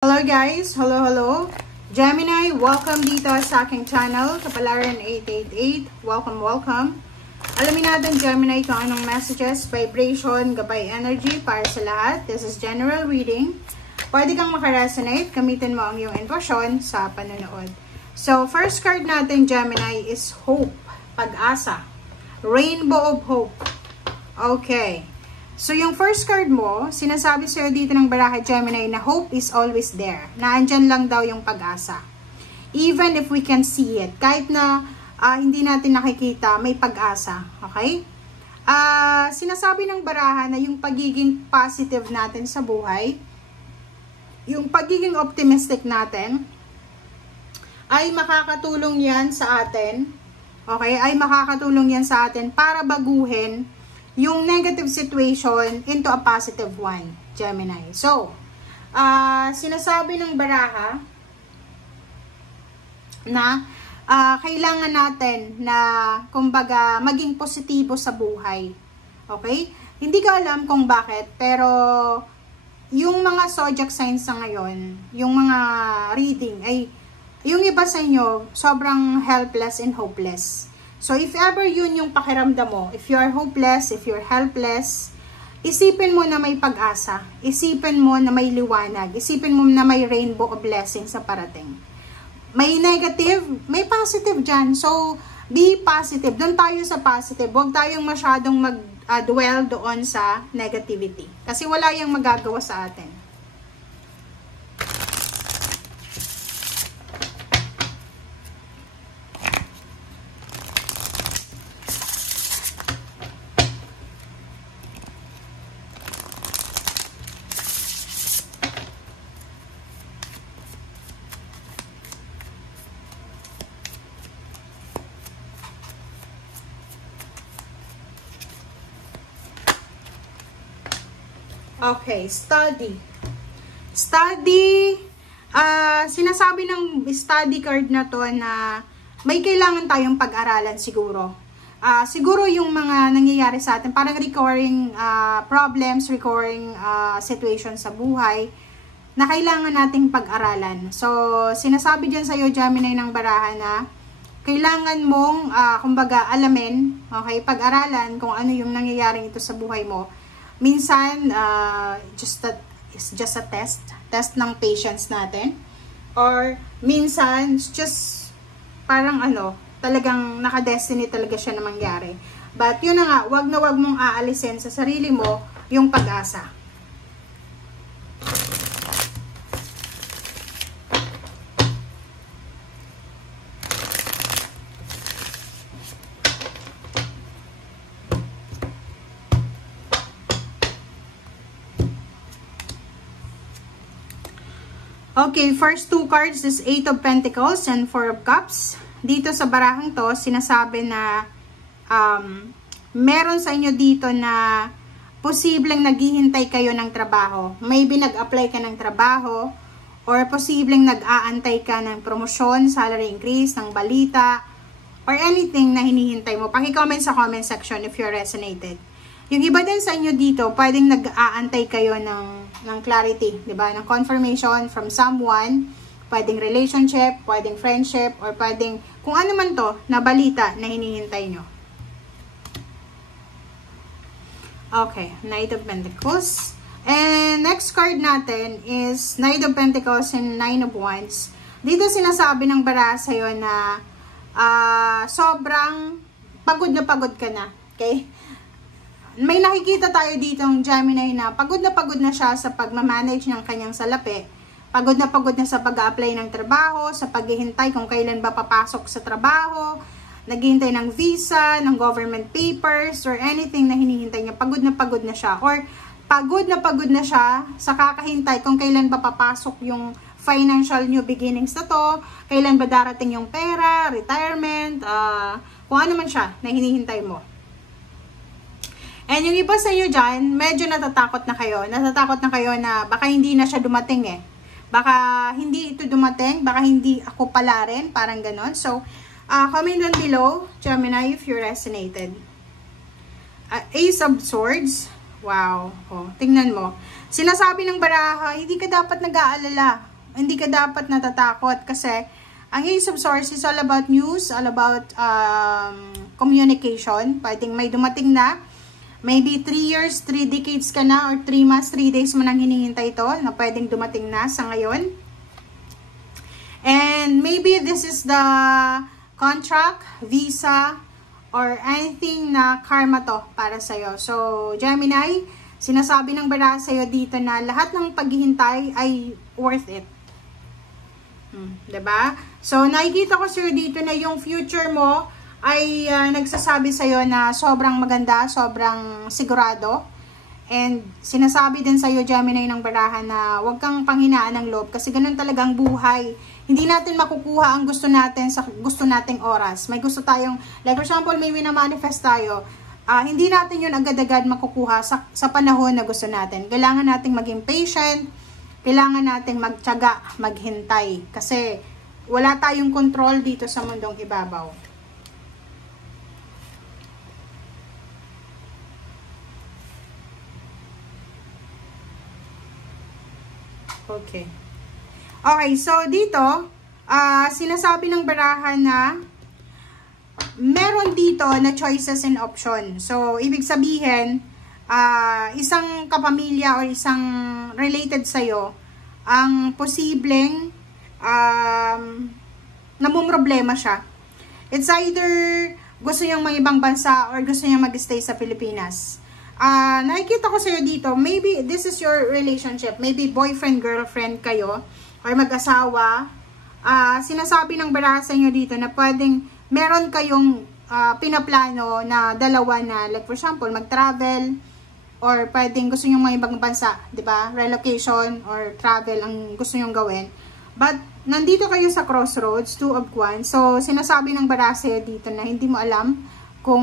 Hello guys! Hello! Gemini, welcome dito sa aking channel, Kapalaran 888. Welcome! Alamin natin Gemini kung anong messages, vibration, gabay energy para sa lahat. This is general reading. Pwede kang makaresonate, gamitin mo ang iyong intuition sa panonood. So, first card natin Gemini is hope, pag-asa. Rainbow of hope. Okay. So, yung first card mo, sinasabi sa'yo dito ng baraha Gemini na hope is always there. Naandyan lang daw yung pag-asa. Even if we can see it. Kahit na hindi natin nakikita, may pag-asa. Okay? Sinasabi ng baraha na yung pagiging positive natin sa buhay, yung pagiging optimistic natin, ay makakatulong yan sa atin. Okay? Ay makakatulong yan sa atin para baguhin yung negative situation into a positive one, Gemini. So, sinasabi ng baraha na kailangan natin na, kumbaga, maging positibo sa buhay. Okay? Hindi ko alam kung bakit, pero yung mga zodiac signs sa ngayon, yung mga reading, ay yung iba sa inyo, sobrang helpless and hopeless. So, if ever yun yung pakiramdam mo, if you are hopeless, if you're helpless, isipin mo na may pag-asa. Isipin mo na may liwanag. Isipin mo na may rainbow of blessing sa parating. May negative, may positive dyan. So, be positive. Doon tayo sa positive. Huwag tayong masyadong mag-dwell doon sa negativity. Kasi wala yung magagawa sa atin. Okay, study. Sinasabi ng study card na to na may kailangan tayong pag-aralan siguro. Siguro yung mga nangyayari sa atin, parang recurring problems, recurring situations sa buhay, na kailangan nating pag-aralan. So, sinasabi dyan sa'yo, Gemini, ng baraha na kailangan mong, kumbaga, alamin, okay, pag-aralan kung ano yung nangyayaring ito sa buhay mo. Minsan, it's just a test ng patience natin. Or, minsan, just, parang talagang naka-destiny talaga siya na mangyari. But, yun na nga, wag mong aalisin sa sarili mo yung pag-asa. Okay, first two cards is 8 of Pentacles and 4 of Cups. Dito sa barahang to, sinasabi na meron sa inyo dito na posibleng naghihintay kayo ng trabaho. Maybe nag-apply ka ng trabaho or posibleng nag-aantay ka ng promosyon, salary increase, ng balita, or anything na hinihintay mo. Paki-comment sa comment section if you're resonated. Yung iba din sa inyo dito, pwedeng nag-aantay kayo ng clarity, di ba? Ng confirmation from someone, pwedeng relationship, pwedeng friendship, or pwedeng kung ano man to na balita na hinihintay nyo. Okay, Knight of Pentacles. And next card natin is Knight of Pentacles and 9 of Wands. Dito sinasabi ng baraha sa'yo na sobrang pagod ka na, okay? May nakikita tayo dito ng Gemini na pagod na siya sa pagmamanage ng kanyang salapi. Pagod na sa pag-a-apply ng trabaho, sa paghihintay kung kailan ba papasok sa trabaho, naghihintay ng visa, ng government papers, or anything na hinihintay niya. Pagod na siya. Or pagod na siya sa kakahintay kung kailan ba papasok yung financial new beginnings na to, kailan ba darating yung pera, retirement, kung ano man siya na hinihintay mo. And yung iba sa inyo dyan, medyo natatakot na kayo. Natatakot na kayo na baka hindi na siya dumating eh. Baka hindi ito dumating, baka hindi ako pala rin, parang ganon. So, comment down below, Gemini, if you resonated. Ace of Swords. Wow. Oh, tingnan mo. Sinasabi ng baraha, hindi ka dapat nag-aalala. Hindi ka dapat natatakot kasi ang Ace of Swords is all about news, all about communication. Pwedeng may dumating na, maybe 3 years, 3 decades ka na, or 3 months, 3 days mo nang hinihintay ito na pwedeng dumating na sa ngayon. And maybe this is the contract, visa, or anything na karma to para sa'yo. So, Gemini, sinasabi ng baraha sa'yo dito na lahat ng paghihintay ay worth it. Diba? So, nakikita ko sir dito na yung future mo ay nagsasabi sa'yo na sobrang maganda, sobrang sigurado. And sinasabi din sa'yo, Gemini, ng baraha na huwag kang panghinaan ng loob kasi ganun talagang buhay. Hindi natin makukuha ang gusto natin sa gusto nating oras. May gusto tayong, like for example, may winamanifest tayo. Hindi natin yun agad-agad makukuha sa panahon na gusto natin. Kailangan nating maging patient. Kailangan nating magtiyaga, maghintay. Kasi wala tayong control dito sa mundong ibabaw. Okay. Okay, so dito, sinasabi ng baraha na meron dito na choices and option. So, ibig sabihin, isang kapamilya or isang related sa'yo, ang posibleng namumroblema siya. It's either gusto niyang mga ibang bansa or gusto niyang mag-stay sa Pilipinas. Nakikita ko sa'yo dito, maybe this is your relationship. Maybe boyfriend, girlfriend kayo or mag-asawa. Sinasabi ng baraha sa inyo dito na pwedeng meron kayong pinaplano na dalawa na, like for example, mag-travel or pwedeng gusto nyo mga ibang bansa, di ba? Relocation or travel ang gusto nyong gawin. But, nandito kayo sa crossroads, 2 of Wands. So, sinasabi ng baraha sa'yo dito na hindi mo alam kung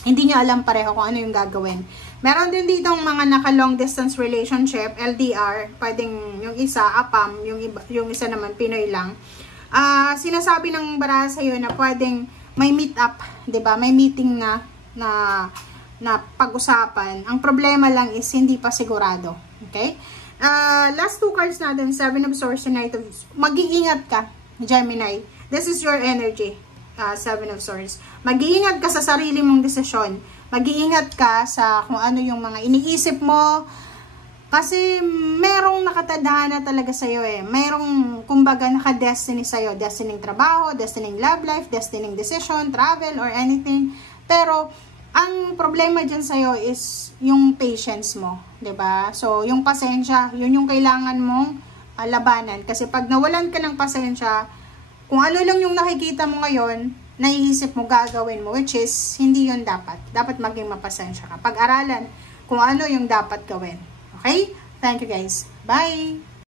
hindi nyo alam pareho kung ano yung gagawin. Meron din ditong mga naka-long distance relationship, LDR, pwedeng yung isa, APAM, yung isa naman, Pinoy lang. Sinasabi ng baraha sa'yo na pwedeng may meet up, diba? May meeting na pag-usapan. Ang problema lang is hindi pa sigurado. Okay? Last 2 cards natin, 7 of Swords and Knight of Swords. Mag-iingat ka, Gemini. This is your energy. 7 of Swords. Mag-iingat ka sa sarili mong desisyon. Mag-iingat ka sa kung ano yung mga iniisip mo. Kasi merong nakatadhana talaga sa'yo eh. Merong, kumbaga, naka-destiny sa'yo. Destiny trabaho, destiny love life, destiny decision, travel, or anything. Pero, ang problema dyan sa'yo is yung patience mo. 'Di ba? So, yung pasensya, yun yung kailangan mong labanan. Kasi pag nawalan ka ng pasensya, kung ano lang yung nakikita mo ngayon, naiisip mo gagawin mo, which is, hindi yun dapat. Dapat maging mapasensya ka. Pag-aralan kung ano yung dapat gawin. Okay? Thank you guys. Bye!